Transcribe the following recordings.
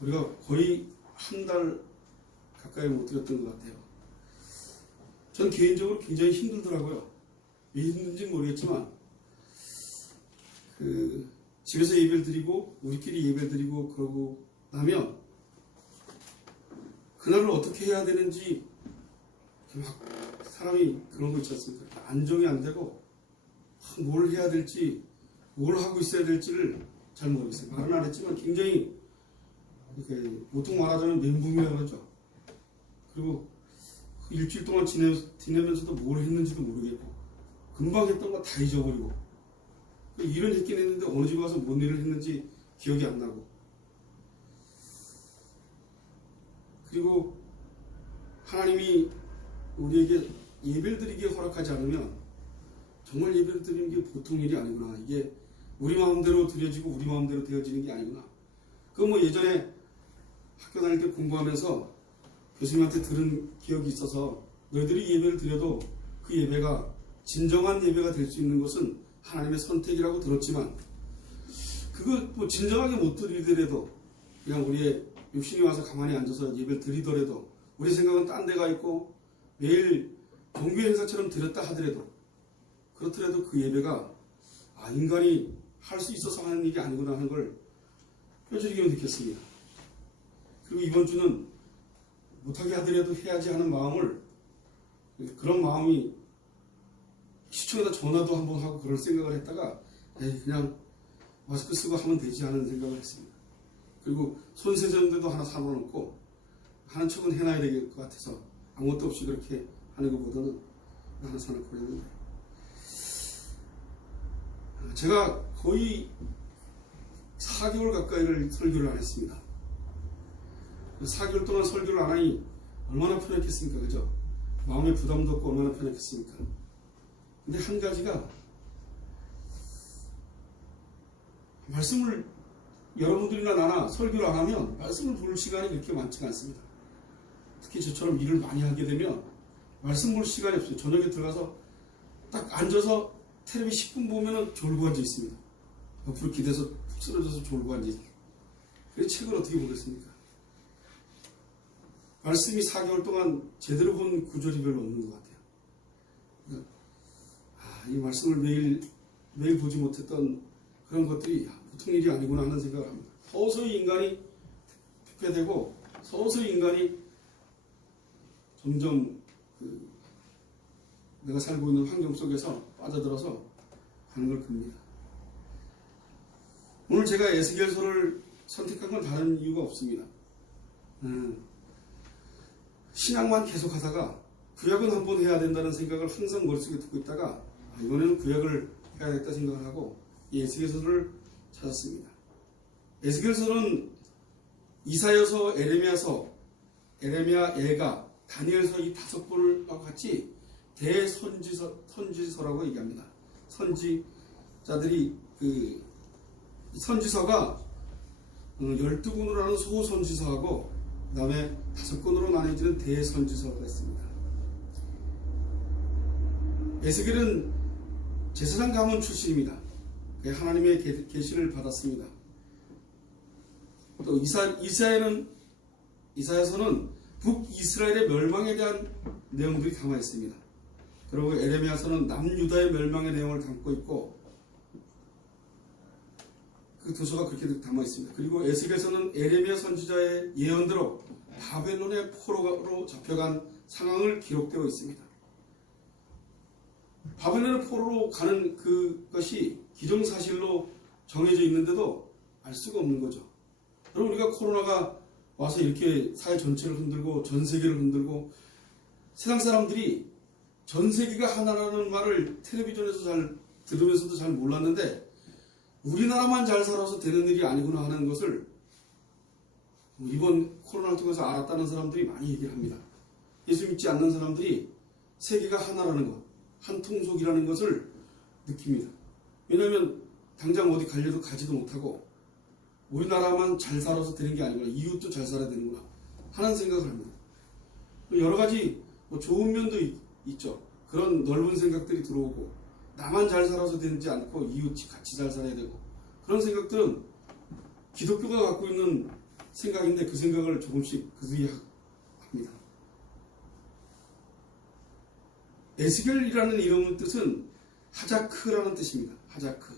우리가 거의 한 달 가까이 못 드렸던 것 같아요. 전 개인적으로 굉장히 힘들더라고요. 왜 힘든지 모르겠지만 집에서 예배를 드리고 우리끼리 예배를 드리고 그러고 나면 그날을 어떻게 해야 되는지 막 사람이 그런 거 있지 않습니까? 안정이 안 되고 뭘 해야 될지 뭘 하고 있어야 될지를 잘 모르겠어요. 말은 안 했지만 굉장히 보통 말하자면 멘붕이라고 그러죠. 그리고 일주일 동안 지내면서도 뭘 했는지도 모르겠고 금방 했던 거 다 잊어버리고 일은 했긴 했는데 어느 집에 가서 뭔 일을 했는지 기억이 안 나고 그리고 하나님이 우리에게 예배를 드리기에 허락하지 않으면 정말 예배를 드리는 게 보통 일이 아니구나. 이게 우리 마음대로 드려지고 우리 마음대로 되어지는 게 아니구나. 그거 예전에 학교 다닐 때 공부하면서 교수님한테 들은 기억이 있어서 너희들이 예배를 드려도 그 예배가 진정한 예배가 될 수 있는 것은 하나님의 선택이라고 들었지만 그거 진정하게 못 드리더라도 그냥 우리의 욕심이 와서 가만히 앉아서 예배를 드리더라도 우리 생각은 딴 데가 있고 매일 종교 행사처럼 드렸다 하더라도 그렇더라도 그 예배가 인간이 할 수 있어서 하는 일이 아니구나 하는 걸 뼈저리게 느꼈습니다. 그리고 이번 주는 못하게 하더라도 해야지 하는 마음을 그런 마음이 시청에다 전화도 한번 하고 그럴 생각을 했다가 그냥 마스크 쓰고 하면 되지 하는 생각을 했습니다. 그리고 손세정대도 하나 사놓고 하는 척은 해놔야 될 것 같아서 아무것도 없이 그렇게 하는 것보다는 하나 사놓고 했는데 제가 거의 4개월 가까이를 설교를 안 했습니다. 4개월 동안 설교를 안 하니 얼마나 편했겠습니까? 그죠? 마음의 부담도 없고 얼마나 편했겠습니까? 근데 한 가지가 말씀을 여러분들이나 나나 설교를 안 하면 말씀을 볼 시간이 그렇게 많지가 않습니다. 특히 저처럼 일을 많이 하게 되면 말씀 볼 시간이 없어요. 저녁에 들어가서 딱 앉아서 텔레비 10분 보면 졸고 앉아 있습니다. 옆으로 기대서 푹 쓰러져서 졸고 앉아 있습니다. 그래서 책을 어떻게 보겠습니까? 말씀이 4개월 동안 제대로 본 구절이 별로 없는 것 같아요. 이 말씀을 매일 보지 못했던 그런 것들이 보통 일이 아니구나 하는 생각을 합니다. 서서히 인간이 퇴폐되고 서서히 인간이 점점 내가 살고 있는 환경 속에서 빠져들어서 가는 걸 봅니다. 오늘 제가 에스겔서를 선택한 건 다른 이유가 없습니다. 신약만 계속 하다가 구약은 한번 해야 된다는 생각을 항상 머릿속에 두고 있다가 이번에는 구약을 해야겠다 생각을 하고 이 에스겔서를 찾았습니다. 에스겔서는 이사야서, 에레미야서, 에레미야, 에가, 다니엘서 이 5권과 같이 대선지서라고 얘기합니다. 선지자들이 선지서가 12권으로 하는 소선지서하고 그 다음에 5권으로 나뉘어지는 대선지서가 있습니다. 에스겔은 제사장 가문 출신입니다. 하나님의 계시를 받았습니다. 또 이사야서는 북이스라엘의 멸망에 대한 내용들이 담아 있습니다. 그리고 에레미야서는 남유다의 멸망의 내용을 담고 있고 그 도서가 그렇게 담아 있습니다. 그리고 에스겔서는 에레미야 선지자의 예언대로 바벨론의 포로로 잡혀간 상황을 기록되어 있습니다. 바벨론의 포로로 가는 그것이 기정사실로 정해져 있는데도 알 수가 없는 거죠. 여러분 우리가 코로나가 와서 이렇게 사회 전체를 흔들고 전 세계를 흔들고 세상 사람들이 전 세계가 하나라는 말을 텔레비전에서 잘 들으면서도 잘 몰랐는데 우리나라만 잘 살아서 되는 일이 아니구나 하는 것을 이번 코로나를 통해서 알았다는 사람들이 많이 얘기를 합니다. 예수 믿지 않는 사람들이 세계가 하나라는 것, 한 통속이라는 것을 느낍니다. 왜냐하면 당장 어디 가려도 가지도 못하고 우리나라만 잘 살아서 되는 게 아니구나, 이웃도 잘 살아야 되는구나 하는 생각을 합니다. 여러 가지 좋은 면도 있죠. 그런 넓은 생각들이 들어오고 나만 잘 살아서 되지 않고 이웃이 같이 잘 살아야 되고 그런 생각들은 기독교가 갖고 있는 생각인데 그 생각을 조금씩 그들이 합니다. 에스겔이라는 이름의 뜻은 하자크라는 뜻입니다. 하자크.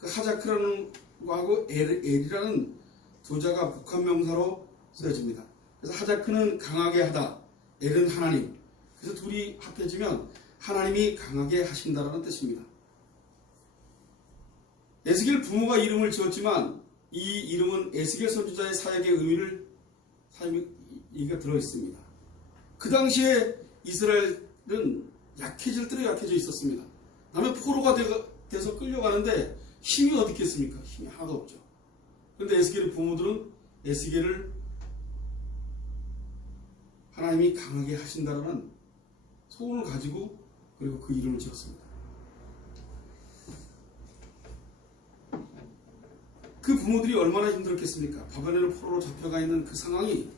그 하자크라는 거하고 엘이라는 두 자가 복합명사로 쓰여집니다. 그래서 하자크는 강하게 하다, 엘은 하나님. 그래서 둘이 합해지면 하나님이 강하게 하신다라는 뜻입니다. 에스겔 부모가 이름을 지었지만 이 이름은 에스겔 선지자의 사역의 의미가 들어있습니다. 그 당시에 이스라엘은 약해질 대로 약해져 있었습니다. 다음에 포로가 돼서 끌려가는데 힘이 어디 있겠습니까? 힘이 하나도 없죠. 그런데 에스겔의 부모들은 에스겔을 하나님이 강하게 하신다는 소원을 가지고 그리고 그 이름을 지었습니다. 그 부모들이 얼마나 힘들었겠습니까? 바벨론의 포로로 잡혀가 있는 그 상황이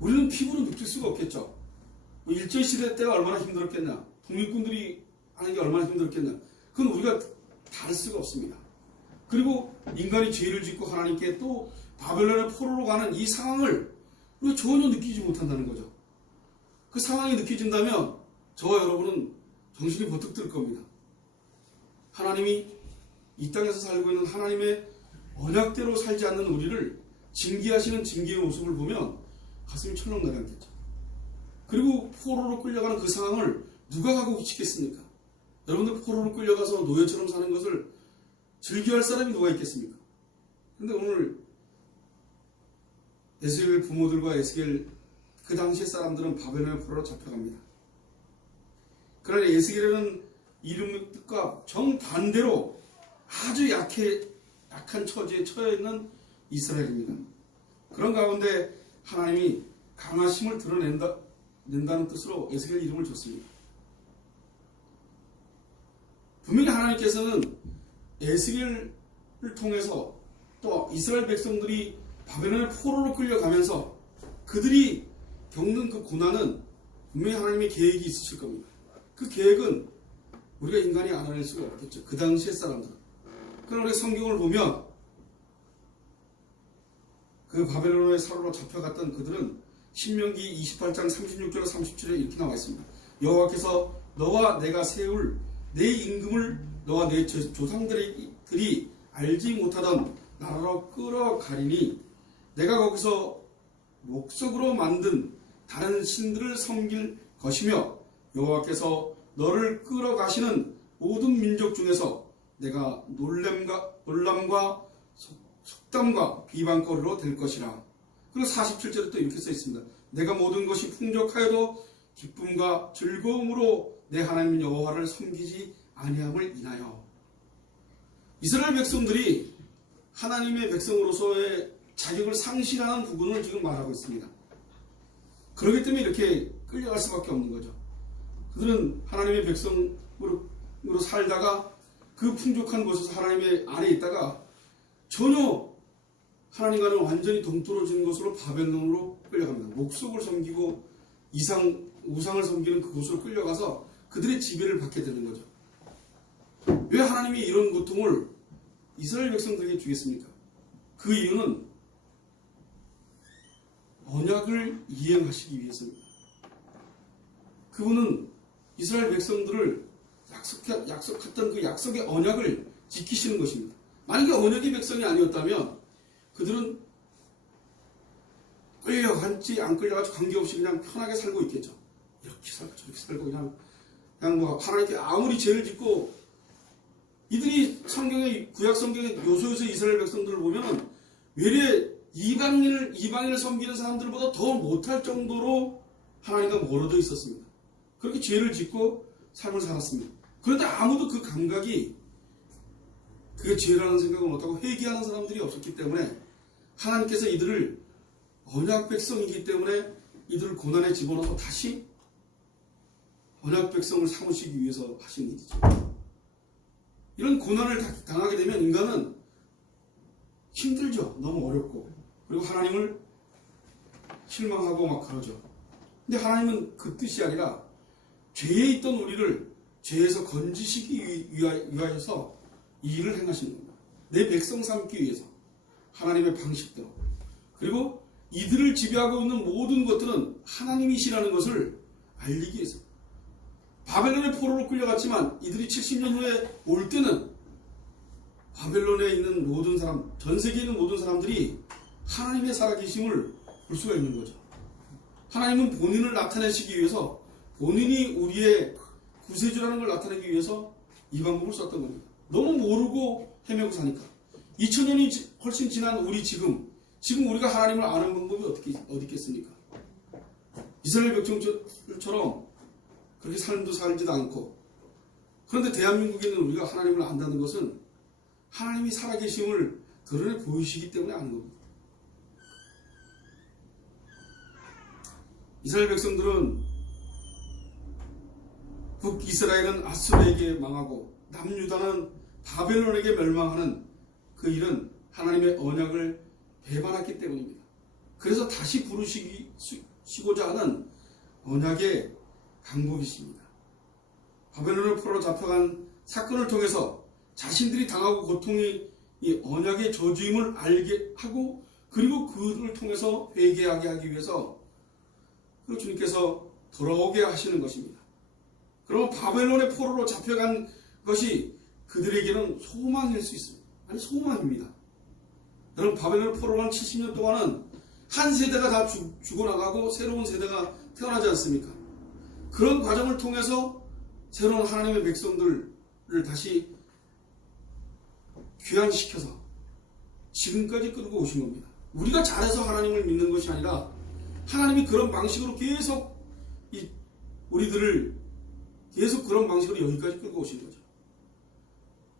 우리는 피부로 느낄 수가 없겠죠. 일제시대 때가 얼마나 힘들었겠냐, 독립군들이 하는 게 얼마나 힘들었겠냐, 그건 우리가 다를 수가 없습니다. 그리고 인간이 죄를 짓고 하나님께 또 바벨론의 포로로 가는 이 상황을 우리가 전혀 느끼지 못한다는 거죠. 그 상황이 느껴진다면 저와 여러분은 정신이 버뜩 들 겁니다. 하나님이 이 땅에서 살고 있는 하나님의 언약대로 살지 않는 우리를 징계하시는 징계의 모습을 보면 가슴이 철렁 내려앉겠죠. 그리고 포로로 끌려가는 그 상황을 누가 가고 싶겠습니까? 여러분들 포로로 끌려가서 노예처럼 사는 것을 즐겨할 사람이 누가 있겠습니까? 근데 오늘 에스겔 부모들과 에스겔 그 당시의 사람들은 바벨론의 포로로 잡혀갑니다. 그러나 에스겔이라는 이름의 뜻과 정반대로 아주 약한 처지에 처해 있는 이스라엘입니다. 그런 가운데 하나님이 강하심을 드러낸다는 뜻으로 에스겔 이름을 줬습니다. 분명히 하나님께서는 에스겔을 통해서 또 이스라엘 백성들이 바벨론의 포로로 끌려가면서 그들이 겪는 그 고난은 분명히 하나님의 계획이 있으실 겁니다. 그 계획은 우리가 인간이 알아낼 수가 없겠죠. 그 당시의 사람들은. 그러나 우리 성경을 보면 그 바벨론의 사로로 잡혀갔던 그들은 신명기 28장 36절 37에 이렇게 나와 있습니다. 여호와께서 너와 내가 세울 내 임금을 너와 내 조상들이 알지 못하던 나라로 끌어가리니 내가 거기서 목석으로 만든 다른 신들을 섬길 것이며 여호와께서 너를 끌어가시는 모든 민족 중에서 내가 놀람과 속담과 비방거리로 될 것이라. 그리고 47절에 또 이렇게 써 있습니다. 내가 모든 것이 풍족하여도 기쁨과 즐거움으로 내 하나님 여호와를 섬기지 아니함을 인하여. 이스라엘 백성들이 하나님의 백성으로서의 자격을 상실하는 부분을 지금 말하고 있습니다. 그렇기 때문에 이렇게 끌려갈 수밖에 없는 거죠. 그들은 하나님의 백성으로 살다가 그 풍족한 곳에서 하나님의 안에 있다가 전혀 하나님과는 완전히 동떨어진 곳으로 바벨론으로 끌려갑니다. 목석을 섬기고 우상을 섬기는 그곳으로 끌려가서 그들의 지배를 받게 되는 거죠. 왜 하나님이 이런 고통을 이스라엘 백성들에게 주겠습니까? 그 이유는 언약을 이행하시기 위해서입니다. 그분은 이스라엘 백성들을 약속했던 그 약속의 언약을 지키시는 것입니다. 만약에 언약의 백성이 아니었다면 그들은 끌려갈지 안 끌려갈지 관계없이 그냥 편하게 살고 있겠죠. 이렇게 살고 저렇게 살고 그냥 뭐 하나님께 아무리 죄를 짓고 이들이 구약 성경의 요소에서 이스라엘 백성들을 보면 외래 이방인을 섬기는 사람들보다 더 못할 정도로 하나님과 멀어져 있었습니다. 그렇게 죄를 짓고 삶을 살았습니다. 그런데 아무도 그 감각이 그게 죄라는 생각을 못하고 회개하는 사람들이 없었기 때문에 하나님께서 이들을 언약 백성이기 때문에 이들을 고난에 집어넣어서 다시 언약 백성을 삼으시기 위해서 하신 일이죠. 이런 고난을 당하게 되면 인간은 힘들죠. 너무 어렵고. 그리고 하나님을 실망하고 막 그러죠. 근데 하나님은 그 뜻이 아니라 죄에 있던 우리를 죄에서 건지시기 위하여서 이 일을 행하시는 겁니다. 내 백성 삼기 위해서 하나님의 방식대로. 그리고 이들을 지배하고 있는 모든 것들은 하나님이시라는 것을 알리기 위해서. 바벨론의 포로로 끌려갔지만 이들이 70년 후에 올 때는 바벨론에 있는 모든 사람, 전 세계에 있는 모든 사람들이 하나님의 살아계심을 볼 수가 있는 거죠. 하나님은 본인을 나타내시기 위해서, 본인이 우리의 구세주라는 걸 나타내기 위해서 이 방법을 썼던 겁니다. 너무 모르고 헤매고 사니까. 2000년이 훨씬 지난 우리 지금 우리가 하나님을 아는 방법이 어디 있겠습니까? 이스라엘 백성처럼 그렇게 삶도 살지도 않고. 그런데 대한민국에 있는 우리가 하나님을 안다는 것은 하나님이 살아계심을 드러내 보이시기 때문에 아는 겁니다. 이스라엘 백성들은 북이스라엘은 아수르에게 망하고 남유다는 바벨론에게 멸망하는 그 일은 하나님의 언약을 배반했기 때문입니다. 그래서 다시 부르시고자 하는 언약의 방법이십니다. 바벨론의 포로로 잡혀간 사건을 통해서 자신들이 당하고 고통이 이 언약의 저주임을 알게 하고, 그리고 그를 통해서 회개하게 하기 위해서 그 주님께서 돌아오게 하시는 것입니다. 그러면 바벨론의 포로로 잡혀간 것이 그들에게는 소망일 수 있습니다. 아니, 소망입니다. 여러분, 바벨론 포로로 한 70년 동안은 한 세대가 다 죽어나가고 새로운 세대가 태어나지 않습니까? 그런 과정을 통해서 새로운 하나님의 백성들을 다시 귀환시켜서 지금까지 끌고 오신 겁니다. 우리가 잘해서 하나님을 믿는 것이 아니라 하나님이 그런 방식으로 계속 우리들을 계속 그런 방식으로 여기까지 끌고 오신 거죠.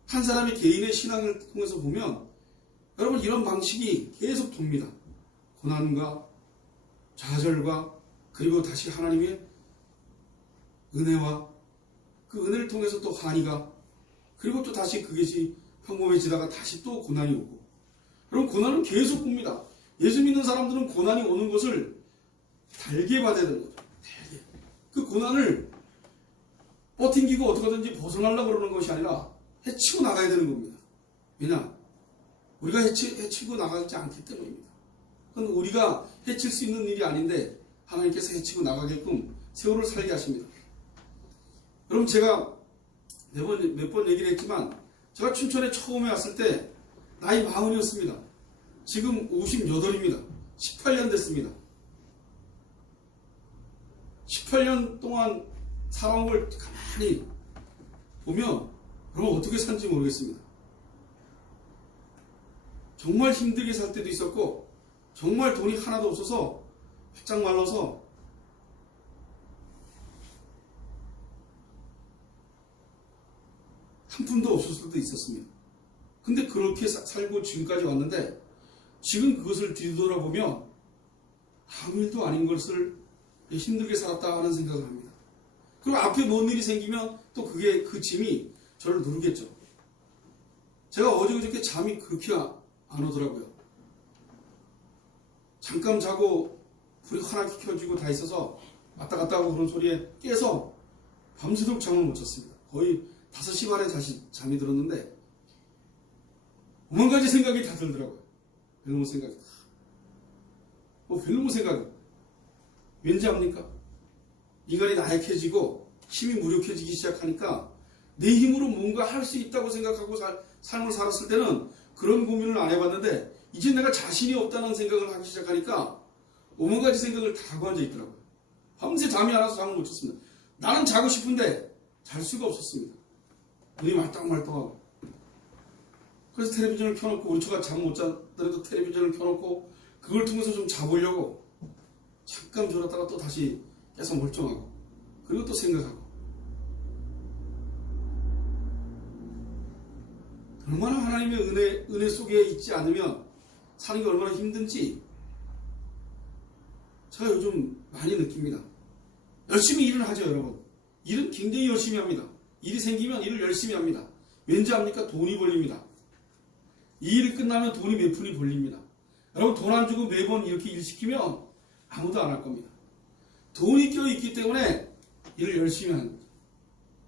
한 사람이 개인의 신앙을 통해서 보면 여러분, 이런 방식이 계속 돕니다. 고난과 좌절과 그리고 다시 하나님의 은혜와 그 은혜를 통해서 또 환희가, 그리고 또 다시 그것이 평범해지다가 다시 또 고난이 오고. 그럼 고난은 계속 옵니다. 예수 믿는 사람들은 고난이 오는 것을 달게 받아야 되는 거죠. 달게. 그 고난을 버팅기고 어떻게든지 벗어나려고 그러는 것이 아니라 해치고 나가야 되는 겁니다. 왜냐? 우리가 해치고 나가지 않기 때문입니다. 그건 우리가 해칠 수 있는 일이 아닌데 하나님께서 해치고 나가게끔 세월을 살게 하십니다. 그럼 제가 몇 번 얘기를 했지만, 제가 춘천에 처음에 왔을 때 나이 40이었습니다. 지금 58입니다. 18년 됐습니다. 18년 동안 살아온 걸 가만히 보면 그러면 어떻게 산지 모르겠습니다. 정말 힘들게 살 때도 있었고, 정말 돈이 하나도 없어서 바짝 말라서 한 푼도 없었을 때도 있었습니다. 근데 그렇게 살고 지금까지 왔는데, 지금 그것을 뒤돌아보면 아무 일도 아닌 것을 힘들게 살았다 하는 생각을 합니다. 그리고 앞에 뭔 일이 생기면 또 그게 그 짐이 저를 누르겠죠. 제가 어저께 잠이 그렇게 안 오더라고요. 잠깐 자고 불이 환하게 켜지고 다 있어서 왔다 갔다 하고 그런 소리에 깨서 밤새도록 잠을 못 잤습니다. 거의 5시 반에 다시 잠이 들었는데 오만 가지 생각이 다 들더라고요. 별놈의 생각이 다. 별놈의 생각이. 왠지 압니까? 인간이 나약해지고 힘이 무력해지기 시작하니까 내 힘으로 뭔가 할 수 있다고 생각하고 삶을 살았을 때는 그런 고민을 안 해봤는데, 이제 내가 자신이 없다는 생각을 하기 시작하니까 오만 가지 생각을 다 하고 앉아 있더라고요. 밤새 잠이 안 와서 잠을 못 잤습니다. 나는 자고 싶은데 잘 수가 없었습니다. 눈이 말똥말똥하고. 그래서 텔레비전을 켜놓고, 우리 처가 잠 못 자더라도 텔레비전을 켜놓고 그걸 통해서 좀 자보려고 잠깐 졸았다가 또 다시 깨서 멀쩡하고, 그리고 또 생각하고. 얼마나 하나님의 은혜 속에 있지 않으면 사는 게 얼마나 힘든지 제가 요즘 많이 느낍니다. 열심히 일을 하죠, 여러분. 일은 굉장히 열심히 합니다. 일이 생기면 일을 열심히 합니다. 왠지 압니까? 돈이 벌립니다. 이 일이 끝나면 돈이 몇 푼이 벌립니다. 여러분, 돈 안 주고 매번 이렇게 일 시키면 아무도 안 할 겁니다. 돈이 껴있기 때문에 일을 열심히 하는 거죠.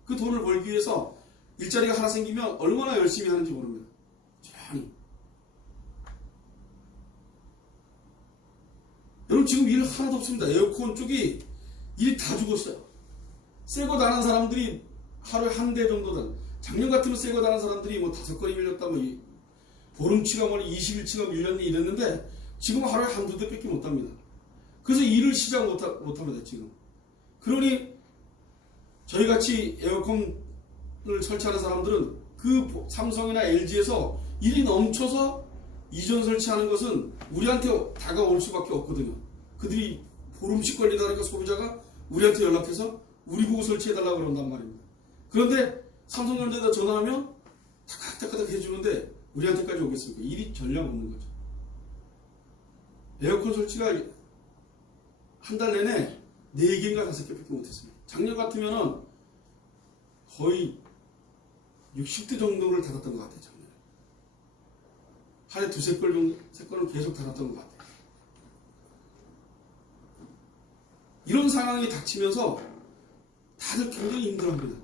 그 돈을 벌기 위해서 일자리가 하나 생기면 얼마나 열심히 하는지 모릅니다. 조용히. 여러분 지금 일 하나도 없습니다. 에어컨 쪽이 일이 다 죽었어요. 새거 다는 사람들이 하루에 한 대 정도는, 작년 같으면 새거 다는 사람들이 뭐 5건이 밀렸다, 뭐 보름치가 뭐 20일치가 밀렸니 이랬는데 지금 하루에 한두 대밖에 못 합니다. 그래서 일을 시작 못 합니다 지금. 그러니 저희같이 에어컨을 설치하는 사람들은 그 삼성이나 LG에서 일이 넘쳐서 이전 설치하는 것은 우리한테 다가올 수밖에 없거든요. 그들이 보름씩 걸리다니까 소비자가 우리한테 연락해서 우리 보고 설치해달라고 그런단 말입니다. 그런데 삼성전자에다 전화하면 타깍타깍 해주는데 우리한테까지 오겠습니까? 일이 전량 없는 거죠. 에어컨 설치가 한 달 내내 4개인가 5개밖에 못했습니다. 작년 같으면은 거의 60대 정도를 닫았던 것 같아요. 작년에. 하루에 2-3건 정도, 3건을 계속 닫았던 것 같아요. 이런 상황이 닥치면서 다들 굉장히 힘들어합니다.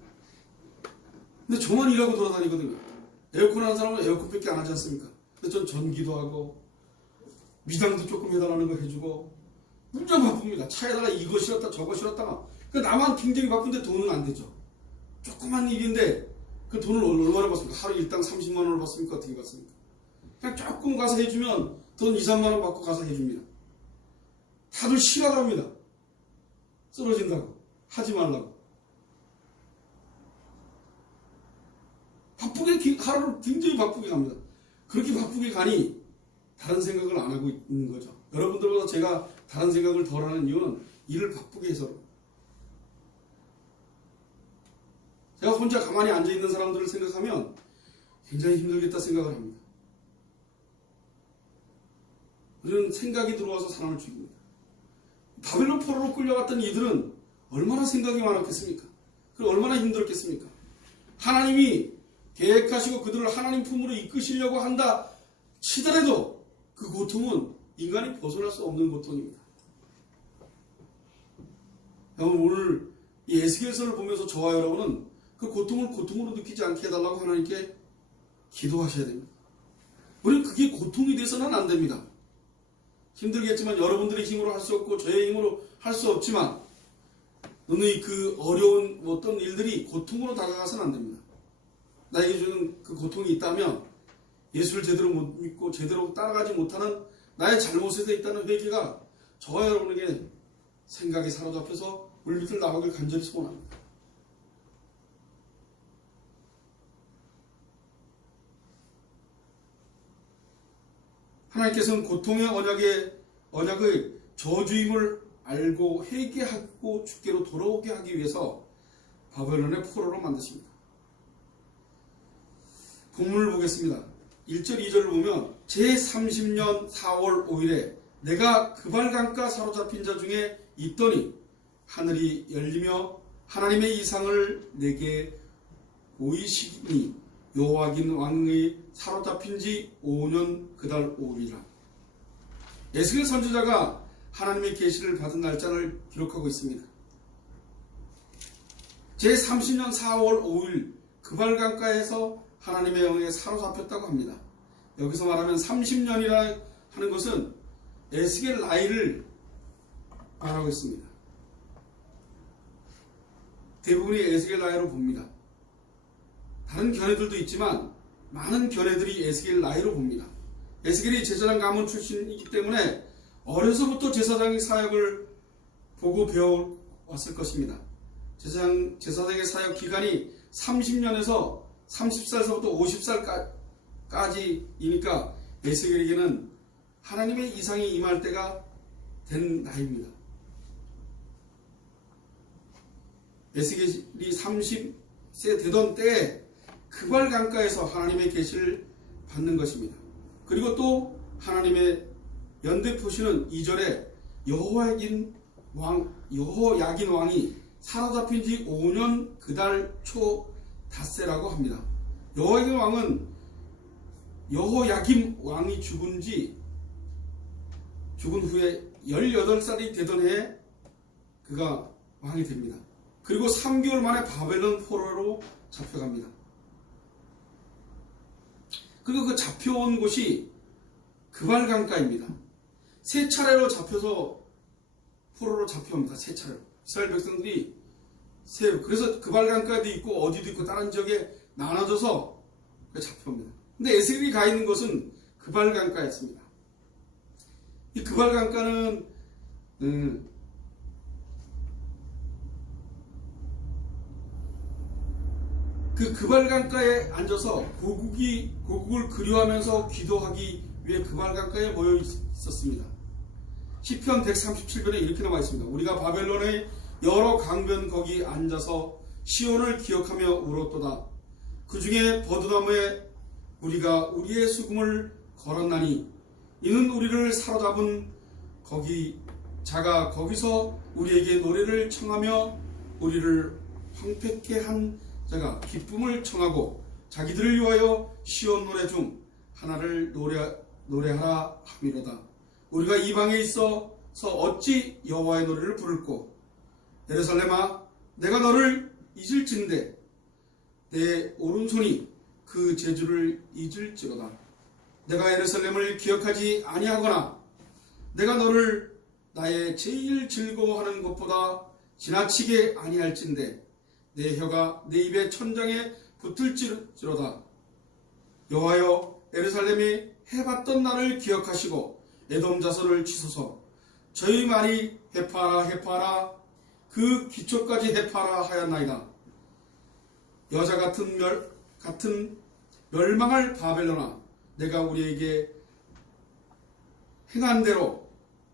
근데 저만 일하고 돌아다니거든요. 에어컨 하는 사람은 에어컨밖에 안 하지 않습니까? 근데 전 전기도 하고 미당도 조금 해달라는 거 해주고 완전 바쁩니다. 차에다가 이거 실었다 저거 실었다가. 그러니까 나만 굉장히 바쁜데 돈은 안 되죠. 조그만 일인데 그 돈을 얼마나 받습니까? 하루 일당 30만 원을 받습니까? 어떻게 받습니까? 그냥 조금 가서 해주면 돈 2-3만 원 받고 가서 해줍니다. 다들 싫어를 합니다. 쓰러진다고. 하지 말라고. 바쁘게, 하루를 굉장히 바쁘게 갑니다. 그렇게 바쁘게 가니 다른 생각을 안 하고 있는 거죠. 여러분들보다 제가 다른 생각을 덜 하는 이유는 일을 바쁘게 해서. 제가 혼자 가만히 앉아있는 사람들을 생각하면 굉장히 힘들겠다 생각을 합니다. 우리는 생각이 들어와서 사람을 죽입니다. 바벨론 포로로 끌려갔던 이들은 얼마나 생각이 많았겠습니까? 그리고 얼마나 힘들었겠습니까? 하나님이 계획하시고 그들을 하나님 품으로 이끄시려고 한다 치더라도 그 고통은 인간이 벗어날 수 없는 고통입니다. 여러분 오늘 이 에스겔서를 보면서 저와 여러분은 그 고통을 고통으로 느끼지 않게 해달라고 하나님께 기도하셔야 됩니다. 우리는 그게 고통이 돼서는 안 됩니다. 힘들겠지만 여러분들의 힘으로 할 수 없고 저의 힘으로 할 수 없지만 너의 그 어려운 어떤 일들이 고통으로 다가가서는 안 됩니다. 나에게 주는 그 고통이 있다면 예수를 제대로 못 믿고 제대로 따라가지 못하는 나의 잘못에 대해 있다는 회개가 저와 여러분에게 생각에 사로잡혀서 물밑을 나오길 간절히 소원합니다. 하나님께서는 고통의 언약의 저주임을 알고 회개하고 주께로 돌아오게 하기 위해서 바벨론의 포로로 만드십니다. 본문을 보겠습니다. 1절 2절을 보면 제30년 4월 5일에 내가 그발강가 사로잡힌 자 중에 있더니 하늘이 열리며 하나님의 이상을 내게 보이시니 요아긴 왕의 사로잡힌 지 5년 그달 5일이라. 에스겔 선지자가 하나님의 계시를 받은 날짜를 기록하고 있습니다. 제30년 4월 5일 그발강가에서 하나님의 영에 사로잡혔다고 합니다. 여기서 말하면 30년이라 하는 것은 에스겔 나이를 말하고 있습니다. 대부분이 에스겔 나이로 봅니다. 다른 견해들도 있지만 많은 견해들이 에스겔 나이로 봅니다. 에스겔이 제사장 가문 출신이기 때문에 어려서부터 제사장의 사역을 보고 배워왔을 것입니다. 제사장의 사역 기간이 30년에서 30살서부터 50살까지이니까 에스겔에게는 하나님의 이상이 임할 때가 된 나이입니다. 에스겔이 30세 되던 때에 그발강가에서 하나님의 계시를 받는 것입니다. 그리고 또 하나님의 연대포시는 2절에 여호야긴 왕이 사로잡힌 지 5년 그달 초 닷새라고 합니다. 여호야김 왕이 죽은 후에 18살이 되던 해에 그가 왕이 됩니다. 그리고 3개월 만에 바벨론 포로로 잡혀갑니다. 그리고 그 잡혀온 곳이 그발강가입니다. 세 차례로 잡혀서 포로로 잡혀옵니다. 세 차례로. 이스라엘 백성들이 그래서 그발강가도 있고 어디도 있고 다른 지역에 나눠져서 잡혀옵니다. 근데 에스겔이 가 있는 곳은 그발강가였습니다. 이 그발강가는 그 그발강가에 앉아서 고국을 그리워하면서 기도하기 위해 그발강가에 모여 있었습니다. 시편 137편에 이렇게 나와 있습니다. 우리가 바벨론의 여러 강변 거기 앉아서 시온을 기억하며 울었도다. 그 중에 버드나무에 우리가 우리의 수금을 걸었나니 이는 우리를 사로잡은 자가 거기서 우리에게 노래를 청하며 우리를 황폐케 한 자가 기쁨을 청하고 자기들을 위하여 시온 노래 중 하나를 노래하라 함이로다. 우리가 이방에 있어서 어찌 여호와의 노래를 부를꼬. 예루살렘아 내가 너를 잊을진대 내 오른손이 그 재주를 잊을지로다. 내가 예루살렘을 기억하지 아니하거나 내가 너를 나의 제일 즐거워하는 것보다 지나치게 아니할진대 내 혀가 내 입의 천장에 붙을지로다. 여호와여 예루살렘이 해봤던 나를 기억하시고 에돔 자손을 치소서. 저희 말이 해파라 해파라 그 기초까지 해파라 하였나이다. 여자 같은 멸망할 바벨론아 내가 우리에게 행한 대로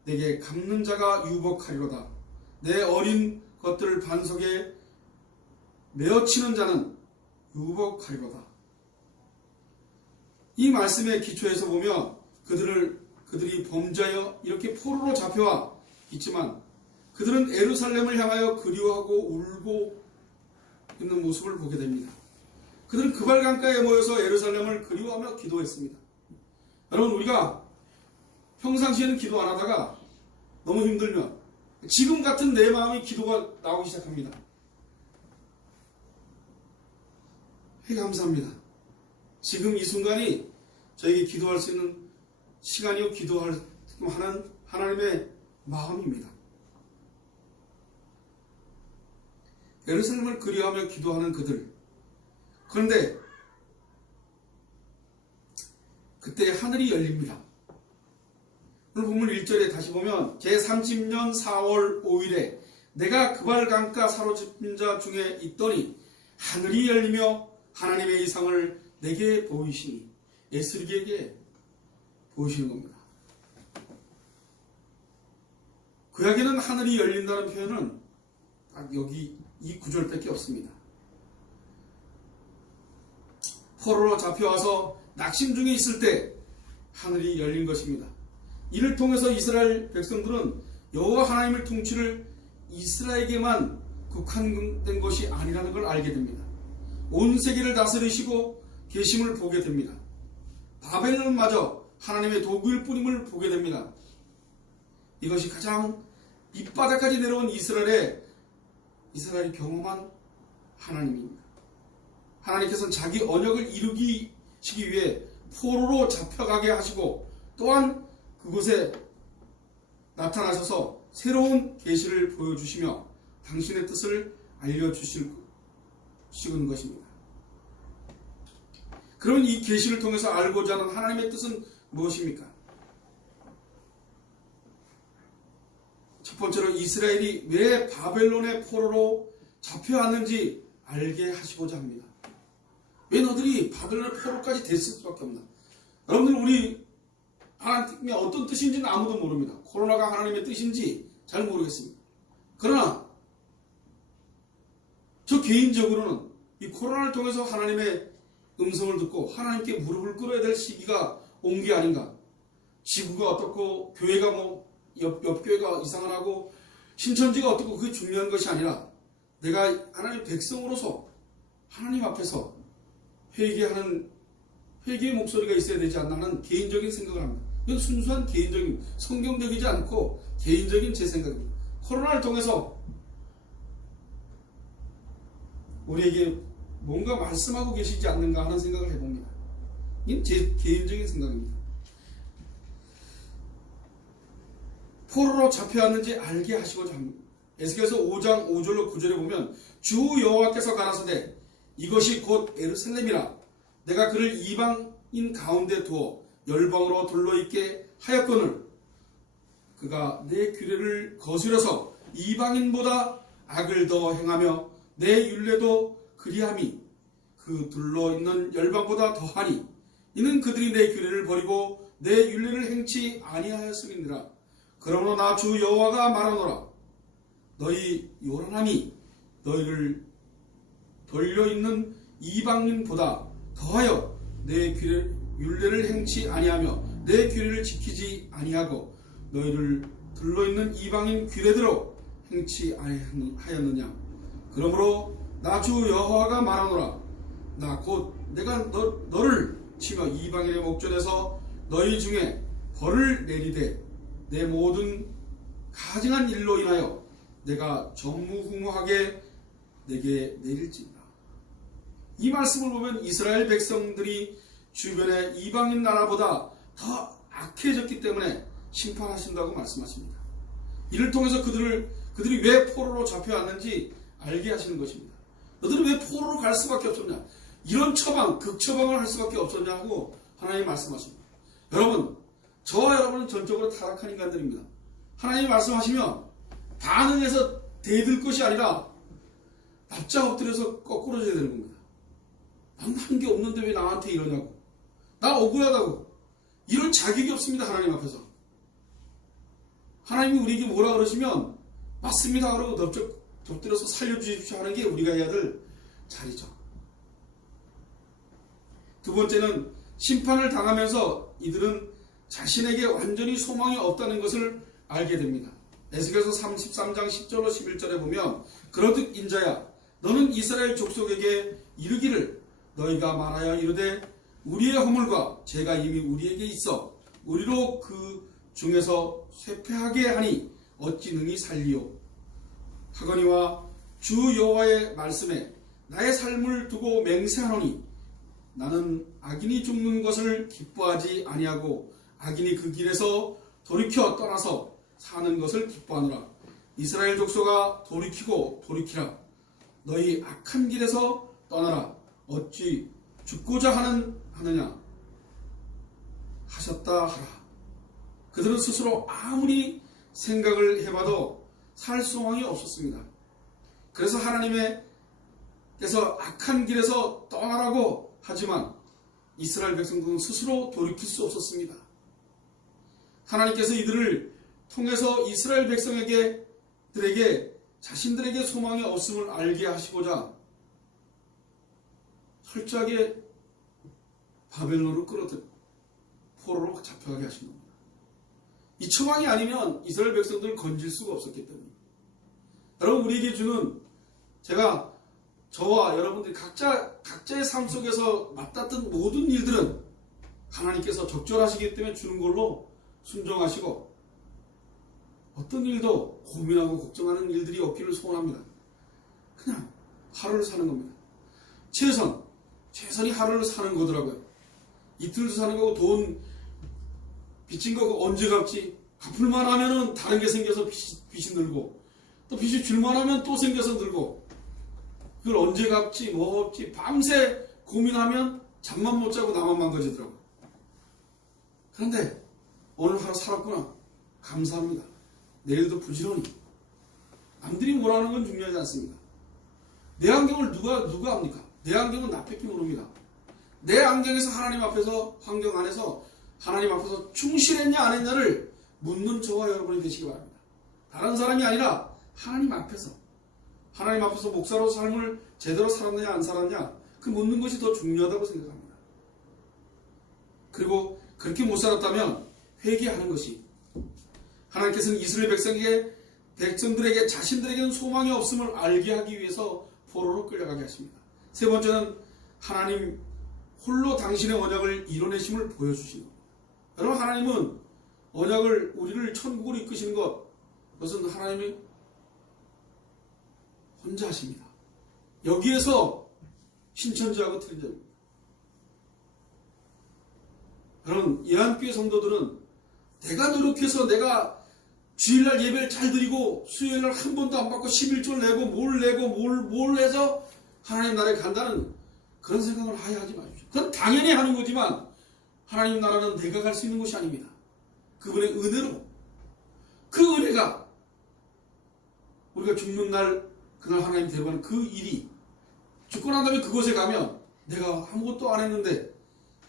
내게 갚는 자가 유복하리로다. 내 어린 것들 반석에 메어치는 자는 유복하리로다. 이 말씀의 기초에서 보면 그들이 범죄하여 이렇게 포로로 잡혀와 있지만 그들은 예루살렘을 향하여 그리워하고 울고 있는 모습을 보게 됩니다. 그들은 그발강가에 모여서 예루살렘을 그리워하며 기도했습니다. 여러분, 우리가 평상시에는 기도 안 하다가 너무 힘들면 지금 같은 내 마음이 기도가 나오기 시작합니다. 감사합니다. 지금 이 순간이 저에게 기도할 수 있는 시간이요 기도하는 하나님의 마음입니다. 예루살렘을 그리워하며 기도하는 그들. 그런데 그때 하늘이 열립니다. 오늘 본문 1절에 다시 보면 제30년 4월 5일에 내가 그발강가 사로잡힌 자 중에 있더니 하늘이 열리며 하나님의 이상을 내게 보이시니 에스겔에게 보이시는 겁니다. 구약에는 하늘이 열린다는 표현은 딱 여기 이 구절밖에 없습니다. 포로로 잡혀와서 낙심 중에 있을 때 하늘이 열린 것입니다. 이를 통해서 이스라엘 백성들은 여호와 하나님의 통치를 이스라엘에게만 국한된 것이 아니라는 걸 알게 됩니다. 온 세계를 다스리시고 계심을 보게 됩니다. 바벨론마저 하나님의 도구일 뿐임을 보게 됩니다. 이것이 가장 밑바닥까지 내려온 이스라엘이 경험한 하나님입니다. 하나님께서는 자기 언약을 이루시기 위해 포로로 잡혀가게 하시고 또한 그곳에 나타나셔서 새로운 계시를 보여주시며 당신의 뜻을 알려주시는 것입니다. 그러면 이 계시를 통해서 알고자 하는 하나님의 뜻은 무엇입니까? 첫 번째로 이스라엘이 왜 바벨론의 포로로 잡혀왔는지 알게 하시고자 합니다. 왜 너들이 바벨론의 포로까지 됐을 수밖에 없나? 여러분들, 우리 하나님의 어떤 뜻인지는 아무도 모릅니다. 코로나가 하나님의 뜻인지 잘 모르겠습니다. 그러나 저 개인적으로는 이 코로나를 통해서 하나님의 음성을 듣고 하나님께 무릎을 꿇어야 될 시기가 온 게 아닌가. 지구가 어떻고 교회가 옆 교회가 이상하고 신천지가 어떻고 그게 중요한 것이 아니라 내가 하나님의 백성으로서 하나님 앞에서 회개의 목소리가 있어야 되지 않나 하는 개인적인 생각을 합니다. 이건 순수한 개인적인, 성경적이지 않고 개인적인 제 생각입니다. 코로나를 통해서 우리에게 뭔가 말씀하고 계시지 않는가 하는 생각을 해봅니다. 이건 제 개인적인 생각입니다. 포로로 잡혀왔는지 알게 하시고자 합니다. 에스겔서 5장 5절로 9절에 보면 주 여호와께서 가라사대 이것이 곧 예루살렘이라 내가 그를 이방인 가운데 두어 열방으로 둘러있게 하였거늘 그가 내 규례를 거스려서 이방인보다 악을 더 행하며 내 율례도 그리함이 그 둘러있는 열방보다 더하니 이는 그들이 내 규례를 버리고 내 율례를 행치 아니하였음이니라. 그러므로 나 주 여호와가 말하노라 너희 요란함이 너희를 돌려있는 이방인보다 더하여 내 율례를 행치 아니하며 내 규례를 지키지 아니하고 너희를 둘러있는 이방인 규례대로 행치 아니하였느냐. 그러므로 나 주 여호와가 말하노라 나 곧 내가 너를 치며 이방인의 목전에서 너희 중에 벌을 내리되 내 모든 가증한 일로 인하여 내가 전무후무하게 내게 내릴지니라. 이 말씀을 보면 이스라엘 백성들이 주변의 이방인 나라보다 더 악해졌기 때문에 심판하신다고 말씀하십니다. 이를 통해서 그들이 왜 포로로 잡혀왔는지 알게 하시는 것입니다. 너들이 왜 포로로 갈 수밖에 없었냐, 이런 처방, 극처방을 할 수밖에 없었냐 하고 하나님 말씀하십니다. 여러분, 저와 여러분은 전적으로 타락한 인간들입니다. 하나님이 말씀하시면 반응해서 대들 것이 아니라 납작 엎드려서 거꾸러져야 되는 겁니다. 난 한 게 없는데 왜 나한테 이러냐고, 나 억울하다고, 이런 자격이 없습니다. 하나님 앞에서. 하나님이 우리에게 뭐라 그러시면 맞습니다 그러고 엎드려서 살려주십시오 하는 게 우리가 해야 될 자리죠. 두 번째는 심판을 당하면서 이들은 자신에게 완전히 소망이 없다는 것을 알게 됩니다. 에스겔서 33장 10절로 11절에 보면 그러듯 인자야 너는 이스라엘 족속에게 이르기를 너희가 말하여 이르되 우리의 허물과 죄가 이미 우리에게 있어 우리로 그 중에서 쇠폐하게 하니 어찌 능히 살리요 하거니와 주 여호와의 말씀에 나의 삶을 두고 맹세하노니 나는 악인이 죽는 것을 기뻐하지 아니하고 악인이 그 길에서 돌이켜 떠나서 사는 것을 기뻐하노라. 이스라엘 족속아 돌이키고 돌이키라. 너희 악한 길에서 떠나라. 어찌 죽고자 하느냐 하셨다 하라. 그들은 스스로 아무리 생각을 해봐도 살 소망이 없었습니다. 그래서 하나님께서 악한 길에서 떠나라고 하지만 이스라엘 백성들은 스스로 돌이킬 수 없었습니다. 하나님께서 이들을 통해서 이스라엘 백성들에게 자신들에게 소망이 없음을 알게 하시고자 철저하게 바벨론으로 끌어들여 포로로 잡혀가게 하신 겁니다. 이 처방이 아니면 이스라엘 백성들을 건질 수가 없었기 때문입니다. 여러분, 우리에게 주는, 저와 여러분들이 각자의 삶 속에서 맞닿던 모든 일들은 하나님께서 적절하시기 때문에 주는 걸로 순종하시고 어떤 일도 고민하고 걱정하는 일들이 없기를 소원합니다. 그냥 하루를 사는 겁니다. 최선이 하루를 사는 거더라고요. 이틀도 사는 거고 돈 빚진 거 언제 갚지? 갚을만 하면은 다른 게 생겨서 빚이 늘고 또 빚이 줄만 하면 또 생겨서 늘고 그걸 언제 갚지 뭐 갚지 밤새 고민하면 잠만 못 자고 나만 망가지더라고요. 그런데 오늘 하루 살았구나 감사합니다. 내일도 부지런히. 남들이 뭐라는 건 중요하지 않습니다. 내 안경을 누가 합니까? 내 안경은 나밖에 모릅니다. 내 안경에서 하나님 앞에서, 환경 안에서 하나님 앞에서 충실했냐 안 했냐를 묻는 저와 여러분이 되시기 바랍니다. 다른 사람이 아니라 하나님 앞에서 목사로 삶을 제대로 살았느냐 안 살았냐 그 묻는 것이 더 중요하다고 생각합니다. 그리고 그렇게 못 살았다면 회개하는 것이, 하나님께서는 이스라엘 백성들에게 자신들에게는 소망이 없음을 알게 하기 위해서 포로로 끌려가게 하십니다. 세 번째는 하나님 홀로 당신의 언약을 이뤄내심을 보여주시는 겁니다. 여러분, 하나님은 우리를 천국으로 이끄시는 것, 그것은 하나님이 혼자 하십니다. 여기에서 신천지하고 틀린 점입니다. 여러분, 예한교회 성도들은 내가 노력해서 내가 주일날 예배를 잘 드리고 수요일날 한 번도 안 받고 11조 내고 뭘 해서 하나님 나라에 간다는 그런 생각을 아예 하지 마십시오. 그건 당연히 하는 거지만 하나님 나라는 내가 갈 수 있는 곳이 아닙니다. 그분의 은혜로, 그 은혜가 우리가 죽는 날 그날 하나님 데려가는 그 일이, 죽고 난 다음에 그곳에 가면 내가 아무것도 안 했는데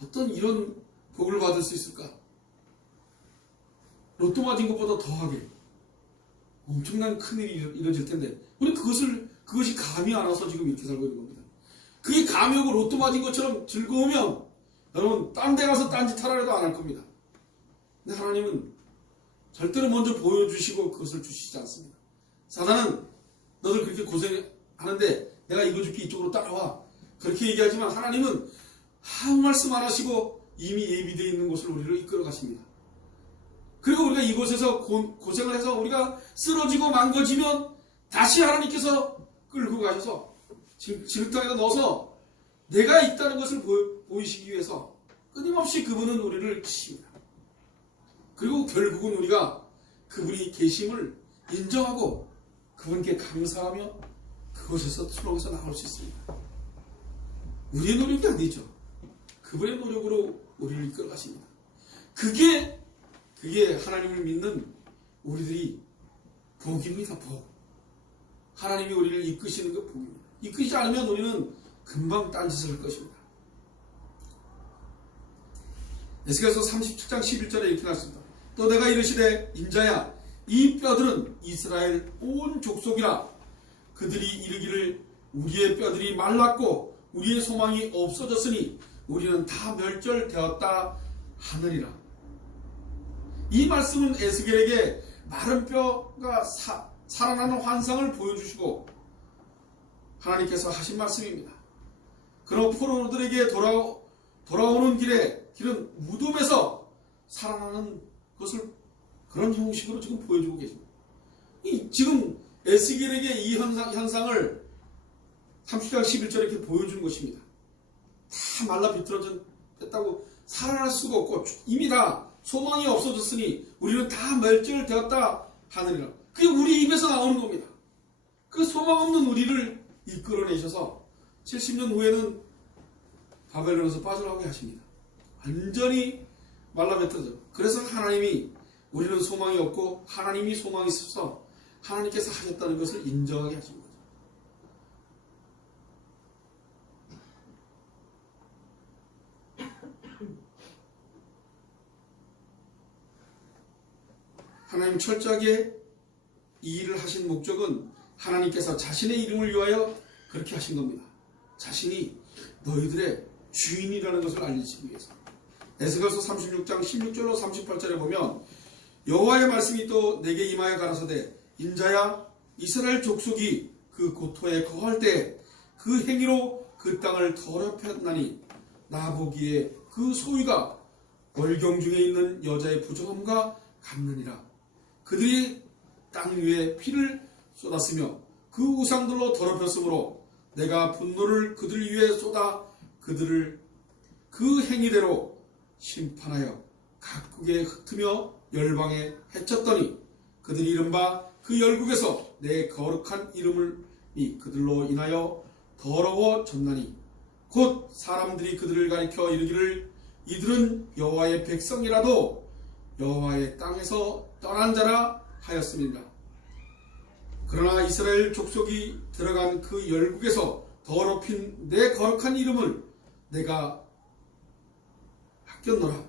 어떤 이런 복을 받을 수 있을까? 로또 맞은 것보다 더하게 엄청난 큰일이 이루어질 텐데 우리 그것이 감이 안 와서 지금 이렇게 살고 있는 겁니다. 그게 감이 오고 로또 맞은 것처럼 즐거우면 여러분 딴 데 가서 딴짓 하라 해도 안 할 겁니다. 근데 하나님은 절대로 먼저 보여주시고 그것을 주시지 않습니다. 사단은 너들 그렇게 고생하는데 내가 이거 줄게 이쪽으로 따라와, 그렇게 얘기하지만 하나님은 아무 말씀 안 하시고 이미 예비되어 있는 곳을 우리를 이끌어 가십니다. 그리고 우리가 이곳에서 고생을 해서 우리가 쓰러지고 망가지면 다시 하나님께서 끌고 가셔서 진흙탕에다 넣어서 내가 있다는 것을 보이시기 위해서 끊임없이 그분은 우리를 치십니다. 그리고 결국은 우리가 그분이 계심을 인정하고 그분께 감사하며 그곳에서 수렁에서 나올 수 있습니다. 우리의 노력이 아니죠. 그분의 노력으로 우리를 이끌어 가십니다. 그게 하나님을 믿는 우리들이 복입니다. 복. 하나님이 우리를 이끄시는 게 복입니다. 이끄시지 않으면 우리는 금방 딴짓을 할 것입니다. 에스겔서 37장 11절에 이렇게 나왔습니다. 또 내가 이르시되 인자야 이 뼈들은 이스라엘 온 족속이라. 그들이 이르기를 우리의 뼈들이 말랐고 우리의 소망이 없어졌으니 우리는 다 멸절되었다 하느니라. 이 말씀은 에스겔에게 마른 뼈가 살아나는 환상을 보여주시고 하나님께서 하신 말씀입니다. 그럼 포로들에게 돌아오는 길은 무덤에서 살아나는 것을 그런 형식으로 지금 보여주고 계십니다. 지금 에스겔에게 이 현상을 30장 11절에 이렇게 보여준 것입니다. 다 말라 비틀어졌다고 살아날 수가 없고 이미 다 소망이 없어졌으니 우리는 다 멸절되었다 하느니라. 그게 우리 입에서 나오는 겁니다. 그 소망 없는 우리를 이끌어내셔서 70년 후에는 바벨론에서 빠져나오게 하십니다. 완전히 말라뱉어져. 그래서 하나님이 우리는 소망이 없고 하나님이 소망이 있어서 하나님께서 하셨다는 것을 인정하게 하신 거죠. 하나님 철저하게 이 일을 하신 목적은 하나님께서 자신의 이름을 위하여 그렇게 하신 겁니다. 자신이 너희들의 주인이라는 것을 알리시기 위해서. 에스겔서 36장 16절로 38절에 보면 여호와의 말씀이 또 내게 임하여 가라사대 인자야 이스라엘 족속이 그 고토에 거할 때 그 행위로 그 땅을 더럽혔나니 나 보기에 그 소위가 월경 중에 있는 여자의 부정함과 같느니라. 그들이 땅 위에 피를 쏟았으며 그 우상들로 더럽혔으므로 내가 분노를 그들 위에 쏟아 그들을 그 행위대로 심판하여 각국에 흩으며 열방에 해쳤더니 그들이 이른바 그 열국에서 내 거룩한 이름이 그들로 인하여 더러워졌나니 곧 사람들이 그들을 가리켜 이르기를 이들은 여호와의 백성이라도 여호와의 땅에서 떠난 자라 하였음이라. 그러나 이스라엘 족속이 들어간 그 열국에서 더럽힌 내 거룩한 이름을 내가 아꼈노라.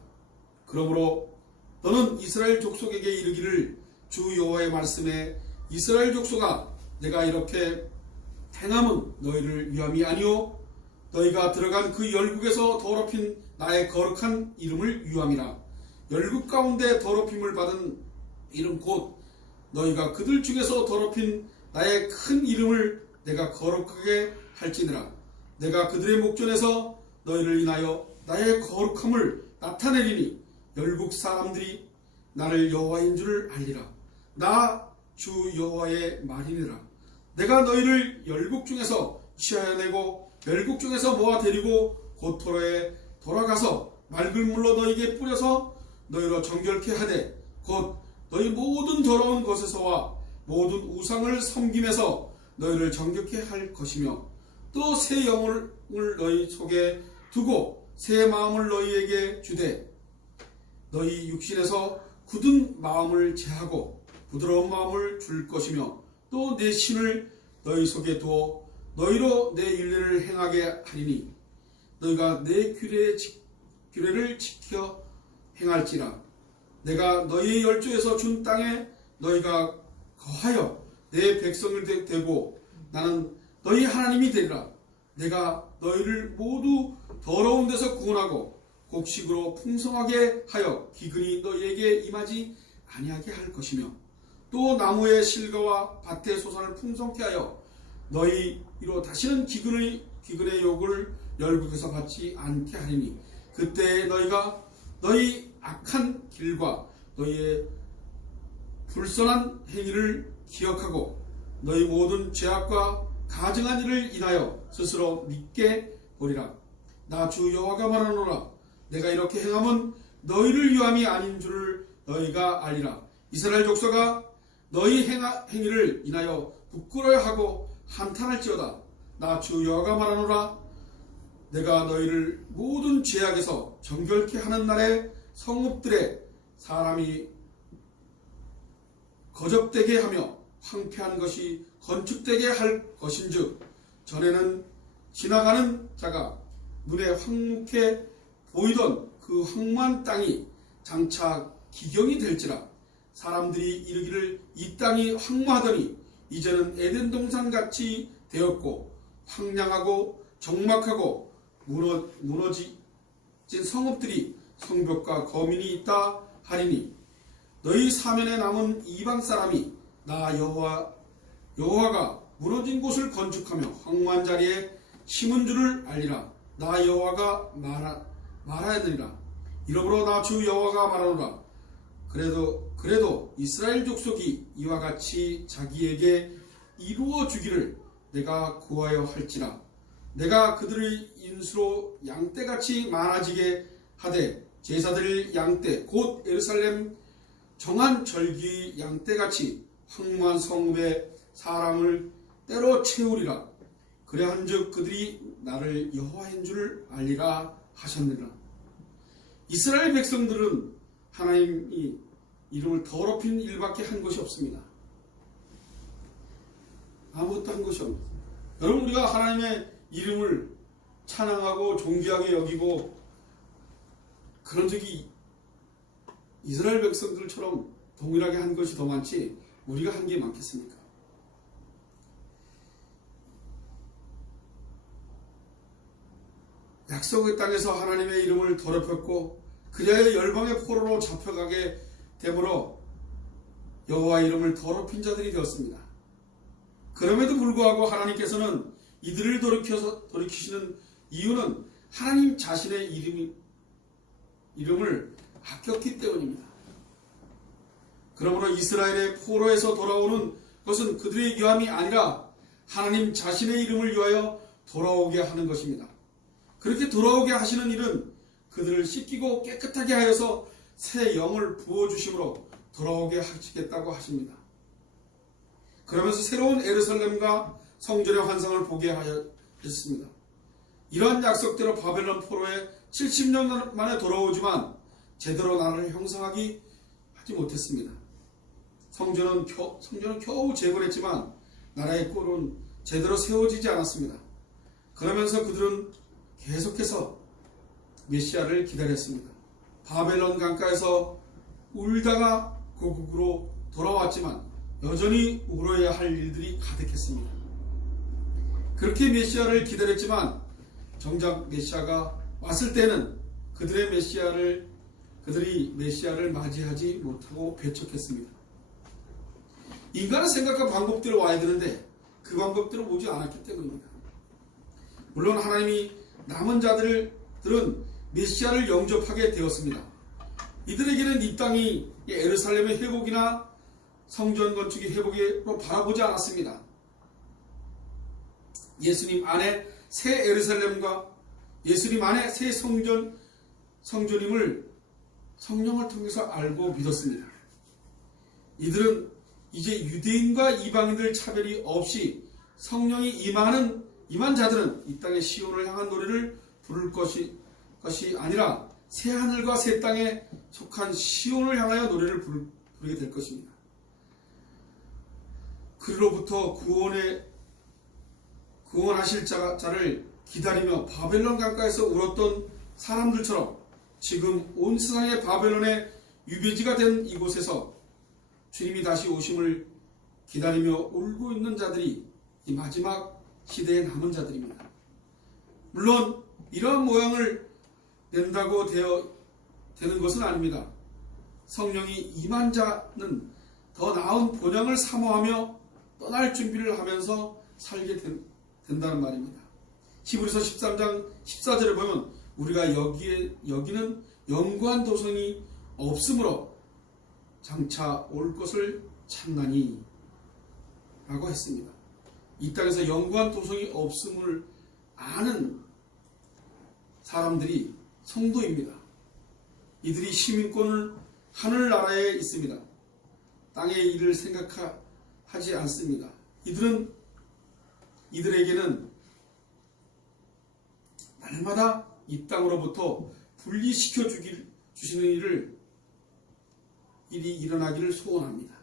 그러므로 너는 이스라엘 족속에게 이르기를 주 여호와의 말씀에 이스라엘 족속아 내가 이렇게 행함은 너희를 위함이 아니오 너희가 들어간 그 열국에서 더럽힌 나의 거룩한 이름을 위함이라. 열국 가운데 더럽힘을 받은 이름 곧 너희가 그들 중에서 더럽힌 나의 큰 이름을 내가 거룩하게 할지니라. 내가 그들의 목전에서 너희를 인하여 나의 거룩함을 나타내리니 열국 사람들이 나를 여호와인 줄 알리라. 나 주 여호와의 말이니라. 내가 너희를 열국 중에서 취하여 내고 열국 중에서 모아 데리고 고토로에 돌아가서 맑은 물로 너희에게 뿌려서 너희로 정결케 하되 곧 너희 모든 더러운 것에서와 모든 우상을 섬김에서 너희를 정결케 할 것이며 또 새 영을 너희 속에 두고 새 마음을 너희에게 주되 너희 육신에서 굳은 마음을 제하고 부드러운 마음을 줄 것이며 또 내 신을 너희 속에 두어 너희로 내 윤례를 행하게 하리니 너희가 내 규례를 지켜 행할지라. 내가 너희의 열조에서 준 땅에 너희가 거하여 내 백성을 되고 나는 너희 하나님이 되리라. 내가 너희를 모두 더러운 데서 구원하고 곡식으로 풍성하게 하여 기근이 너희에게 임하지 아니하게 할 것이며 또 나무의 실과와 밭의 소산을 풍성케 하여 너희로 다시는 기근의 욕을 열국에서 받지 않게 하리니 그때 너희가 너희 악한 길과 너희의 불선한 행위를 기억하고 너희 모든 죄악과 가증한 일을 인하여 스스로 믿게 보리라. 나 주 여호와가 말하노라. 내가 이렇게 행함은 너희를 위함이 아닌 줄을 너희가 알리라. 이스라엘 족속아 너희 행위를 인하여 부끄러워하고 한탄할지어다. 나 주 여호와가 말하노라. 내가 너희를 모든 죄악에서 정결케 하는 날에 성읍들의 사람이 거적되게 하며 황폐한 것이 건축되게 할 것인즉 전에는 지나가는 자가 눈에 황무케 보이던 그 황무한 땅이 장차 기경이 될지라. 사람들이 이르기를 이 땅이 황무하더니 이제는 에덴 동산같이 되었고 황량하고 적막하고 무너진 성읍들이 성벽과 거민이 있다 하리니 너희 사면에 남은 이방 사람이 나 여호와가 무너진 곳을 건축하며 황무한 자리에 심은 줄을 알리라. 나 여호와가 말하야 되리라. 이러므로 나 주 여호와가 말하노라. 그래도 이스라엘 족속이 이와 같이 자기에게 이루어 주기를 내가 구하여 할지라. 내가 그들의 인수로 양떼같이 많아지게 하되 제사드릴 양떼 곧 예루살렘 정한 절기 양떼같이 황무한 성읍에 사람을 때로 채우리라. 그래한즉 그들이 나를 여호와인 줄 알리라 하셨느니라. 이스라엘 백성들은 하나님이 이름을 더럽힌 일밖에 한 것이 없습니다. 아무것도 한 것이 없습니다. 여러분, 우리가 하나님의 이름을 찬양하고 존귀하게 여기고 그런 적이 이스라엘 백성들처럼 동일하게 한 것이 더 많지 우리가 한 게 많겠습니까? 약속의 땅에서 하나님의 이름을 더럽혔고 그리하여 열방의 포로로 잡혀가게 되므로 여호와 이름을 더럽힌 자들이 되었습니다. 그럼에도 불구하고 하나님께서는 이들을 돌이키시는 이유는 하나님 자신의 이름을 아꼈기 때문입니다. 그러므로 이스라엘의 포로에서 돌아오는 것은 그들의 유함이 아니라 하나님 자신의 이름을 위하여 돌아오게 하는 것입니다. 그렇게 돌아오게 하시는 일은 그들을 씻기고 깨끗하게 하여서 새 영을 부어주심으로 돌아오게 하시겠다고 하십니다. 그러면서 새로운 예루살렘과 성전의 환상을 보게 하였습니다. 이러한 약속대로 바벨론 포로에 70년 만에 돌아오지만 제대로 나라를 형성하지 못했습니다. 성전은 겨우 재건했지만 나라의 꼴은 제대로 세워지지 않았습니다. 그러면서 그들은 계속해서 메시아를 기다렸습니다. 바벨론 강가에서 울다가 고국으로 돌아왔지만 여전히 울어야 할 일들이 가득했습니다. 그렇게 메시아를 기다렸지만 정작 메시아가 왔을 때는 그들이 메시아를 맞이하지 못하고 배척했습니다. 인간은 생각과 방법대로 와야 되는데 그 방법대로 오지 않았기 때문입니다. 물론 하나님이 남은 자들은 메시아를 영접하게 되었습니다. 이들에게는 이 땅이 예루살렘의 회복이나 성전 건축의 회복으로 바라보지 않았습니다. 예수님 안에 새 예루살렘과 예수님 안에 새 성전임을 성령을 통해서 알고 믿었습니다. 이들은 이제 유대인과 이방인들 차별이 없이 성령이 임한 자들은 이 땅의 시온을 향한 노래를 부를 것이 아니라 새 하늘과 새 땅에 속한 시온을 향하여 노래를 부르게 될 것입니다. 그로부터 구원하실 자를 기다리며 바벨론 강가에서 울었던 사람들처럼 지금 온 세상의 바벨론의 유배지가 된 이곳에서 주님이 다시 오심을 기다리며 울고 있는 자들이 이 마지막 시대에 남은 자들입니다. 물론 이러한 모양을 낸다고 되는 것은 아닙니다. 성령이 임한 자는 더 나은 본향을 사모하며 떠날 준비를 하면서 살게 된다는 말입니다. 히브리서 13장 14절에 보면 우리가 여기는 영구한 도성이 없으므로 장차 올 것을 찾나니 라고 했습니다. 이 땅에서 영구한 도성이 없음을 아는 사람들이 성도입니다. 이들이 시민권을 하늘나라에 있습니다. 땅의 일을 생각하지 않습니다. 이들에게는 날마다 이 땅으로부터 분리시켜 주시는 일이 일어나기를 소원합니다.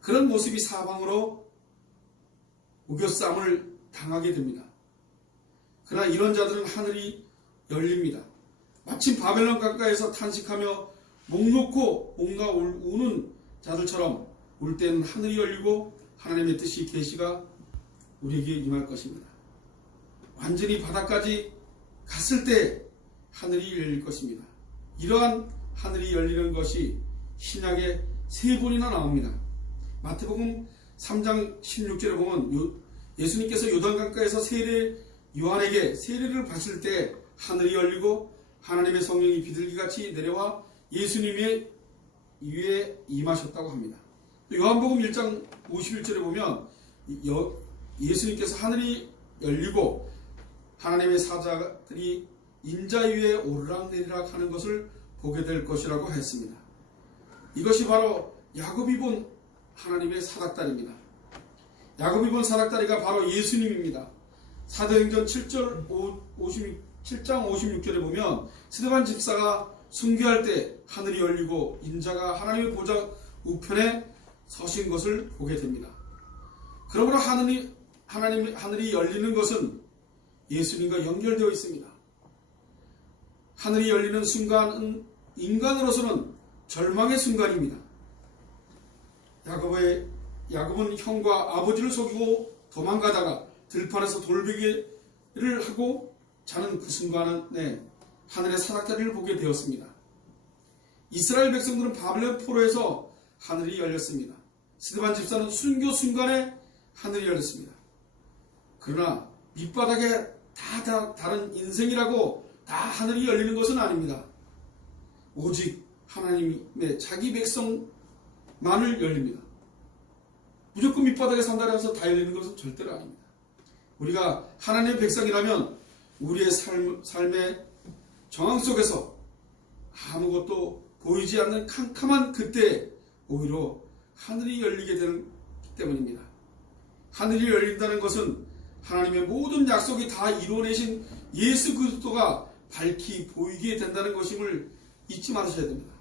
그런 모습이 사방으로 우겨쌈을 당하게 됩니다. 그러나 이런 자들은 하늘이 열립니다. 마침 바벨론 강가에서 탄식하며 목 놓고 옥나 우는 자들처럼 울 때는 하늘이 열리고 하나님의 뜻이 계시가 우리에게 임할 것입니다. 완전히 바닥까지 갔을 때 하늘이 열릴 것입니다. 이러한 하늘이 열리는 것이 신약에 3번이나 나옵니다. 마태복음 3장 16절에 보면 예수님께서 요단강가에서 요한에게 세례를 받을 때 하늘이 열리고 하나님의 성령이 비둘기같이 내려와 예수님의 위에 임하셨다고 합니다. 요한복음 1장 51절에 보면 예수님께서 하늘이 열리고 하나님의 사자들이 인자 위에 오르락내리락 하는 것을 보게 될 것이라고 했습니다. 이것이 바로 야곱이 본 하나님의 사닥다리입니다. 야곱이 본 사닥다리가 바로 예수님입니다. 사도행전 7장 56절에 보면 스데반 집사가 순교할 때 하늘이 열리고 인자가 하나님의 보좌 우편에 서신 것을 보게 됩니다. 그러므로 하늘이 열리는 것은 예수님과 연결되어 있습니다. 하늘이 열리는 순간은 인간으로서는 절망의 순간입니다. 야곱은 형과 아버지를 속이고 도망가다가 들판에서 돌베개를 하고 자는 그 순간에 하늘의 사닥다리를 보게 되었습니다. 이스라엘 백성들은 바벨론 포로에서 하늘이 열렸습니다. 스데반 집사는 순교 순간에 하늘이 열렸습니다. 그러나 밑바닥에 다 다른 인생이라고 다 하늘이 열리는 것은 아닙니다. 오직 하나님의 자기 백성만을 열립니다. 무조건 밑바닥에 산다고 해서 다 열리는 것은 절대로 아닙니다. 우리가 하나님의 백성이라면 우리의 삶의 정황 속에서 아무것도 보이지 않는 캄캄한 그때 오히려 하늘이 열리게 되기 때문입니다. 하늘이 열린다는 것은 하나님의 모든 약속이 다 이루어내신 예수 그리스도가 밝히 보이게 된다는 것임을 잊지 마셔야 됩니다.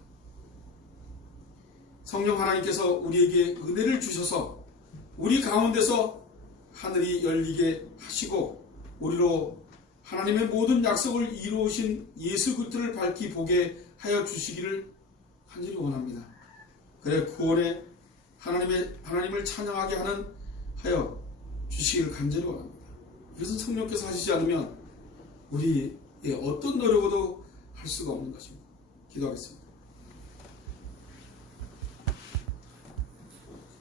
성령 하나님께서 우리에게 은혜를 주셔서 우리 가운데서 하늘이 열리게 하시고 우리로 하나님의 모든 약속을 이루어오신 예수 그리스도를 밝히 보게 하여 주시기를 간절히 원합니다. 그래 구원에 하나님을 찬양하게 하여 주시기를 간절히 원합니다. 이것은 성령께서 하시지 않으면 우리의 어떤 노력으로도 할 수가 없는 것입니다. 기도하겠습니다.